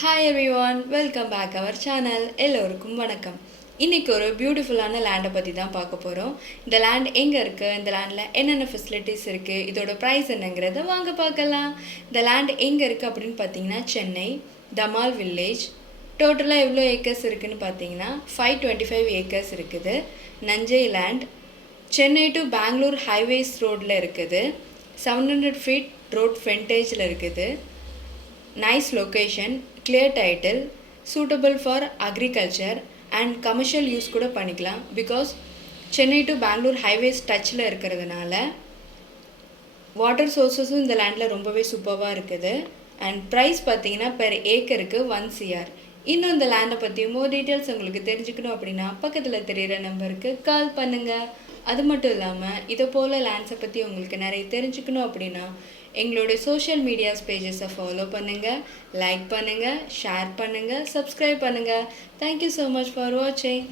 Hi everyone, welcome back our channel. எல்லோருக்கும் வணக்கம். இன்றைக்கி ஒரு பியூட்டிஃபுல்லான லேண்டை பற்றி தான் பார்க்க போகிறோம். இந்த லேண்ட் எங்கே இருக்குது, இந்த லேண்டில் என்னென்ன ஃபெசிலிட்டிஸ் இருக்குது, இதோட ப்ரைஸ் என்னங்கிறத வாங்க பார்க்கலாம். இந்த லேண்ட் எங்கே இருக்குது அப்படின்னு பார்த்தீங்கன்னா சென்னை தமால் வில்லேஜ். டோட்டலாக எவ்வளோ ஏக்கர்ஸ் இருக்குதுன்னு பார்த்தீங்கன்னா 525 ஏக்கர்ஸ் இருக்குது. நஞ்சை land. Chennai to Bangalore highways ரோடில் இருக்குது. 700 ஃபீட் ரோட் ஃப்ரண்டேஜில் இருக்குது. Nice location, clear title, suitable for agriculture and commercial use கூட பண்ணிக்கலாம். Because Chennai to Bangalore highways டச்சில் இருக்கிறதுனால வாட்டர் சோர்ஸஸும் இந்த லேண்டில் ரொம்பவே சூப்பராக இருக்குது. அண்ட் ப்ரைஸ் பார்த்தீங்கன்னா பெர் ஏக்கருக்கு 1 CR. இன்னும் இந்த லேண்டை பற்றி மோர் டீட்டெயில்ஸ் உங்களுக்கு தெரிஞ்சுக்கணும் அப்படின்னா பக்கத்தில் தெரிகிற நம்பருக்கு கால் பண்ணுங்கள். அது மட்டும் இல்லாமல் இதை போல் லேண்ட்ஸை பற்றி உங்களுக்கு நிறைய தெரிஞ்சுக்கணும் அப்படின்னா எங்களுடைய சோஷியல் மீடியாஸ் பேஜஸை ஃபாலோ பண்ணுங்கள், லைக் பண்ணுங்கள், ஷேர் பண்ணுங்கள், சப்ஸ்கிரைப் பண்ணுங்கள். தேங்க்யூ ஸோ மச் ஃபார் வாட்சிங்.